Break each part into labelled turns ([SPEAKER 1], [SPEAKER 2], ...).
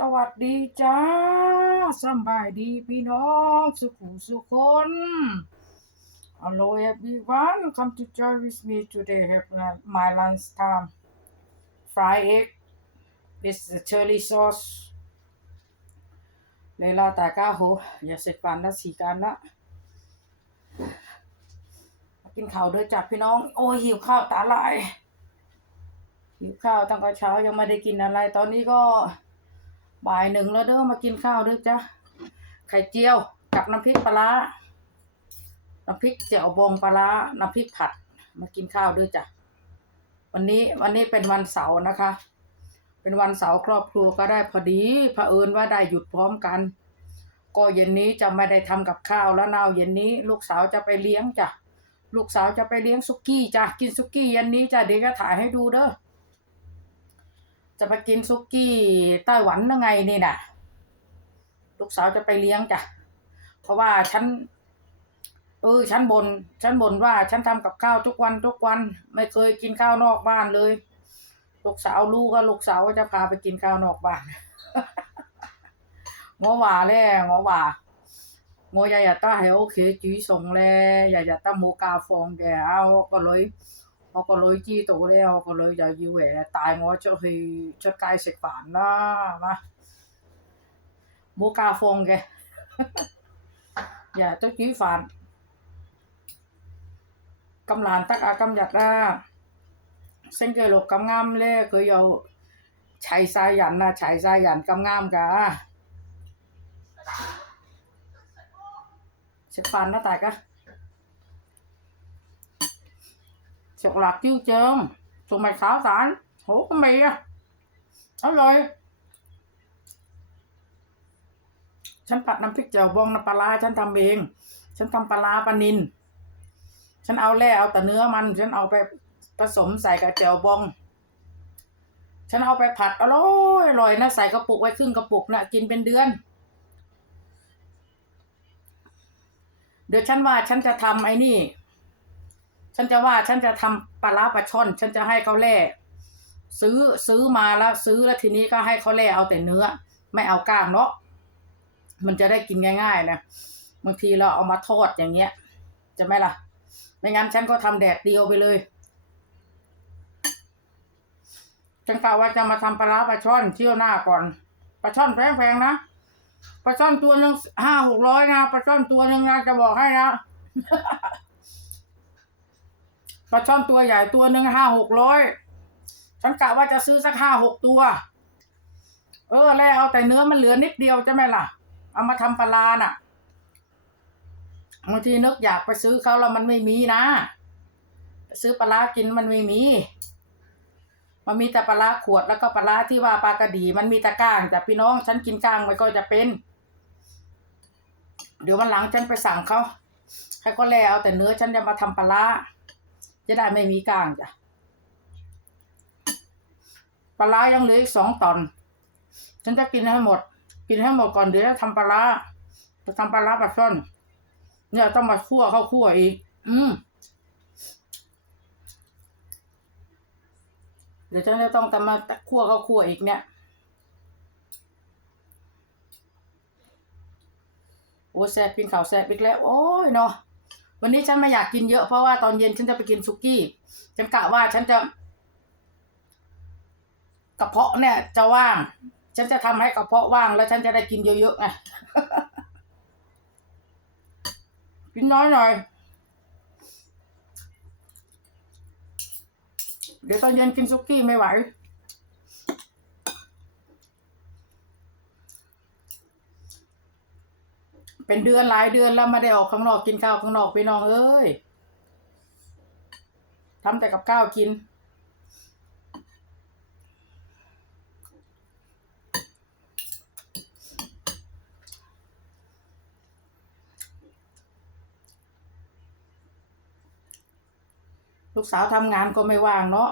[SPEAKER 1] สวัสดีจ้าสบายดีพี่น้อง สุขุสุคน Hello everyone come to join with me today have my lunch time fried egg with the chili sauce เลลาตาก้าโหอย่าเสร็จกันนะสีกันนะกินข้าวด้วยจ้ะพี่น้อง โอ้หิวข้าวตาลายหิวข้าวตั้งแต่เช้ายังไม่ได้กินอะไร ตอนนี้ก็ บ่ายหนึ่งแล้วเด้อมากินข้าวด้วยจ้ะไข่เจียวกับน้ำพริกปลาร้าน้ำพริกเจียวบองปลาร้าน้ำพริกผัด มากินข้าวด้วยจ้ะวันนี้วันนี้เป็นวันเสาร์นะคะ เป็นวันเสาร์ครอบครัวก็ได้พอดีเผอิญว่าได้หยุดพร้อมกัน ก็เย็นนี้จะไม่ได้ทำกับข้าวแล้วนาวเย็นนี้ ลูกสาวจะไปเลี้ยงจ้ะลูกสาวจะไปเลี้ยงสุกี้จ้ะกินสุกี้เย็นนี้จ้ะเดี๋ยวก็ถ่ายให้ดูเด้อ จะไปกินซุกี้ไต้หวันยังไงนี่นะลูกสาวจะไปเลี้ยงจ้ะ เพราะว่าฉัน เออฉันบน่นฉันบ่นว่า ฉันทำกับข้าวทุกวันทุกวัน ไม่เคยกินข้าวนอกบ้านเลย ลูกสาวลูกก็ลูกสาวจะพาไปกินข้าวนอกบ้านงอว่าแล่งอว่างอยายาต้าให้โอเคจีส่งแลยายาต้าโมกาฟองแกเอาก็เลย 我個女知道咧，我個女就要誒帶我出去出街食飯啦，係嘛？冇假放嘅，日日都煮飯，咁難得啊！今日啊，星期六咁啱咧，佢又齊晒人啊，齊晒人咁啱㗎。食飯啦，大家 สกหลักจิ้อเจิมสมัยขาวสารโหก็มีอะอร่อยฉันปัดน้ำพริกเจียวบองน้ำปลาฉันทำเอง ฉันทำปลาปลานิน ฉันเอาแร่เอาแต่เนื้อมัน ฉันเอาไปผสมใส่กับเจียวบอง ฉันเอาไปผัดอร่อยอร่อยนะใส่กระปุกไว้ครึ่งกระปุกนะกินเป็นเดือน เดี๋ยวฉันว่าฉันจะทำไอ้นี่ ฉันจะว่าฉันจะทำปลาร้าปลาช่อน ฉันจะให้เขาแล่ซื้อซื้อมาแล้วซื้อแล้วทีนี้ก็ให้เขาแล่เอาแต่เนื้อ ไม่เอาก้างเนาะมันจะได้กินง่าย ๆ นะบางทีเราเอามาทอดอย่างเงี้ย จะไหมล่ะ ไม่งั้นฉันก็ทำแดดเดียวไปเลยฉันกะว่าจะมาทำปลาร้าปลาช่อนเที่ยวหน้าก่อนปลาช่อนแพงๆนะปลาช่อนตัวหนึ่งห้าหกร้อยนะปลาช่อนตัวหนึ่งนะจะบอกให้นะ ปลาช่อนตัวใหญ่ตัวหนึ่งห้าหกร้อยฉันกะว่าจะซื้อสักห้าหกตัว เออแล้วเอาแต่เนื้อมันเหลือนิดเดียวใช่ไหมล่ะ เอามาทำปลาร้าน่ะบางทีนึกอยากไปซื้อเขาแล้วมันไม่มีนะ ซื้อปลากินมันไม่มี มันมีแต่ปลาขวดแล้วก็ปลาที่ว่าปลากระดีมันมีแต่ก้างแต่พี่น้องฉันกินก้างไว้ก็จะเป็น เดี๋ยววันหลังฉันไปสั่งเขาให้ก็แล้วเอาแต่เนื้อฉันจะมาทำปลา จะได้ไม่มีก้างจ้ะปลาร้ายังเหลืออีกสองตอน ฉันจะกินให้หมด กินให้หมดก่อนเดี๋ยวจะทำปลาร้าจะทำปลาร้าปลาช่อน เนี่ยต้องมาคั่วเข้าคั่วอีก อืมเดี๋ยวฉันจะต้องทำมาคั่วเข้าคั่วอีกเนี่ยโอ้แซ่บกินข้าวแซ่บอีกแล้ว โอ้ยเนาะ วันนี้ฉันไม่อยากกินเยอะเพราะว่าตอนเย็นฉันจะไปกินสุกี้ ฉันกะว่าฉันจะกระเพาะเนี่ย จะว่าง ฉันจะทำให้กระเพาะว่าง แล้วฉันจะได้กินเยอะๆไงกินน้อยหน่อย เดี๋ยวตอนเย็นกินซุกี้ไม่ไหว เป็นเดือนหลายเดือนแล้วไม่ได้ออกข้างนอกกินข้าวข้างนอกพี่น้องเอ้ยทำแต่กับข้าวกิน ลูกสาวทำงานก็ไม่ว่างเนาะ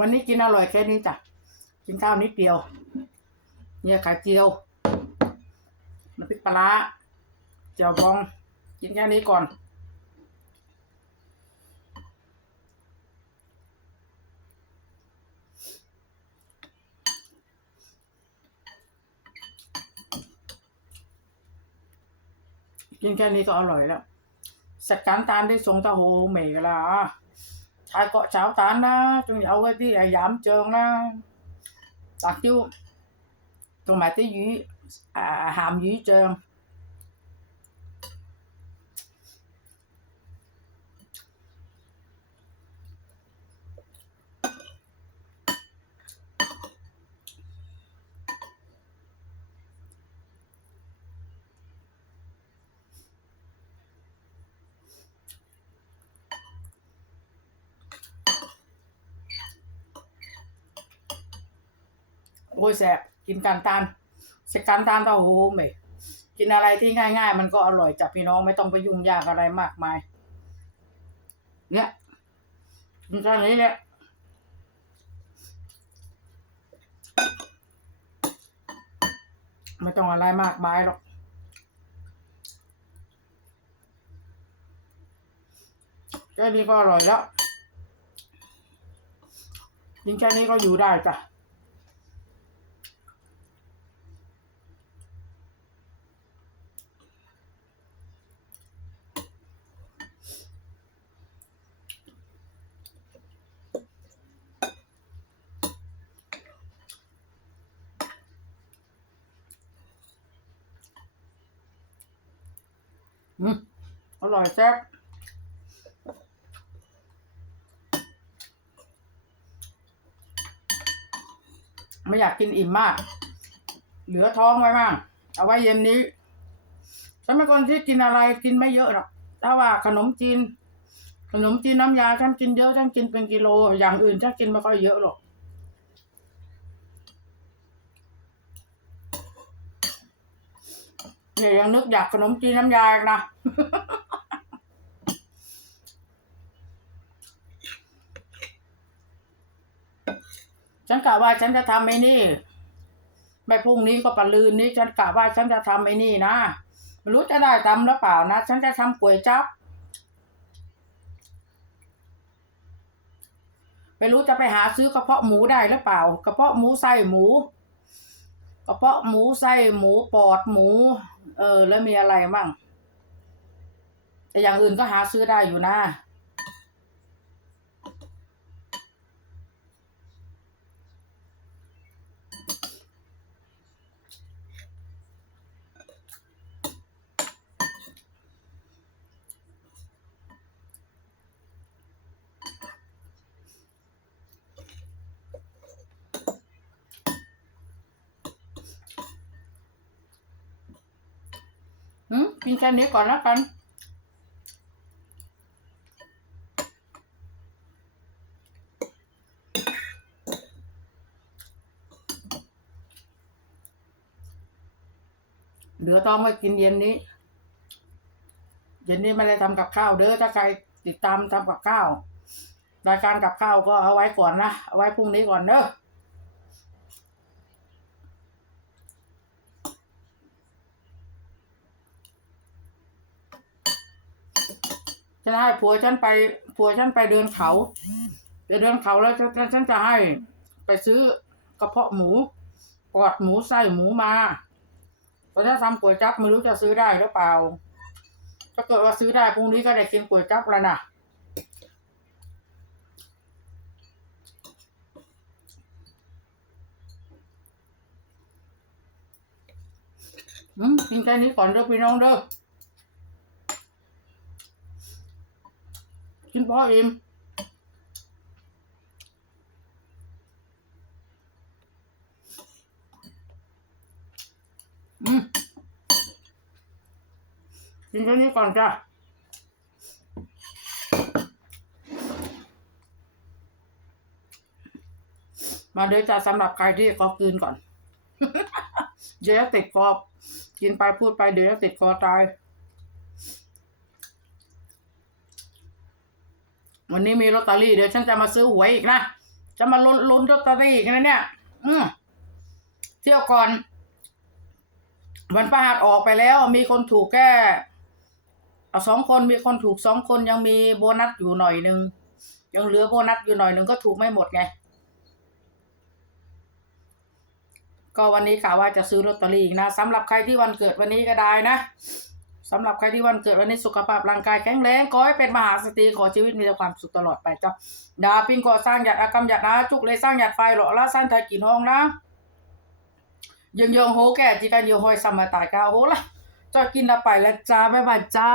[SPEAKER 1] วันนี้กินอร่อยแค่นี้จ้ะ กินข้าวนิดเดียว เนี่ยไข่เจียวน้ำพริกปลาเจียวบอง กินแค่นี้ก่อน กินแค่นี้ก็อร่อยแล้ว สักการตานได้ทรงตะโฮเมกแล้ว 泰國炒蛋啦，仲有嗰啲誒飲醬啦、辣椒，同埋啲魚誒、呃、鹹魚醬。 โอ้ยแสบกินกันตานเสกกันตานเต้าหู้ไหมกินอะไรที่ง่าย ๆ มันก็อร่อยจับพี่น้องไม่ต้องไปยุ่งยากอะไรมากมาย เนี่ยกินแค่นี้แหละไม่ต้องอะไรมากมายหรอกแค่นี้ก็อร่อยแล้วกินแค่นี้ก็อยู่ได้จ้ะ อืม อร่อยแซ่บไม่อยากกินอิ่มมาก เหลือท้องไว้บ้างเอาไว้เย็นนี้ฉันเป็นคนที่กินอะไรกินไม่เยอะหรอกถ้าว่าขนมจีน ขนมจีนน้ำยาฉันกินเยอะฉันกินเป็นกิโล อย่างอื่นฉันกินไม่ค่อยเยอะหรอกเนี่ยยังนึกอยากขนมจีนน้ำยาอีกนะ ฉันกะว่าฉันจะทำไอ้นี่ไม่พรุ่งนี้ก็ปะลืนนี้ฉันกะว่าฉันจะทำไอ้นี่นะไม่รู้จะได้ทำหรือเปล่านะฉันจะทำก๋วยจั๊บไม่รู้จะไปหาซื้อกระเพาะหมูได้หรือเปล่า กระเพาะหมูไส้หมู กระเพาะหมูไส้หมูปอดหมู เออ แล้วมีอะไรมั่งแต่อย่างอื่นก็หาซื้อได้อยู่นะ อืม กินแค่นี้ก่อนแล้วกันเดี๋ยวต้องไปกินเย็นนี้ เย็นนี้ไม่ได้ทำกับข้าวเด้อถ้าใครติดตามทำกับข้าวรายการกับข้าวก็เอาไว้ก่อนนะ เอาไว้พรุ่งนี้ก่อนเด้อ ฉันให้ผัวฉันไปผัวฉันไปเดินเขาไปเดินเขาแล้วฉันฉันจะให้ไปซื้อกระเพาะหมูปอดหมูไส้หมูมาแต่ถ้าทำก๋วยจั๊บไม่รู้จะซื้อได้หรือเปล่าถ้าเกิดว่าซื้อได้พรุ่งนี้ก็ได้กินก๋วยจั๊บแล้วนะอืมกินแค่นี้ก่อนเด้อพี่น้องเด้อ กินพออิ่มอืมกินแค่นี้ก่อนจ้ะมาเดี๋ยวจะสำหรับใครที่ก็กินก่อน เดี๋ยวติดคอกินไปพูดไปเดี๋ยวติดคอตาย วันนี้มีลอตเตอรี่เดี๋ยวฉันจะมาซื้อหวยอีกนะจะมาลุ้นลุ้นลอตเตอรี่กันนะเนี่ย อืมเที่ยวก่อน วันประหัสออกไปแล้ว มีคนถูกแค่สองคนมีคนถูกสองคนยังมีโบนัสอยู่หน่อยหนึ่งยังเหลือโบนัสอยู่หน่อยหนึ่งก็ถูกไม่หมดไง ก็วันนี้กะว่าจะซื้อลอตเตอรี่อีกนะสำหรับใครที่วันเกิดวันนี้ก็ได้นะ สำหรับใครที่วันเกิดวันนี้สุขภาพร่างกายแข็งแรงขอให้เป็นมหาสตรีขอชีวิตมีแต่ความสุขตลอดไปเจ้าดาปิงก่อสร้างหยัดอากรรมหยัดนะจุกเลยสร้างหยัดไฟหล่อละสร้างไทยกินห้องนะยังยงโหแก่จีกันยองหอยสมัยตายกาโหละจอดกินละไปแล้วจ้าบ๊ายบายจ้า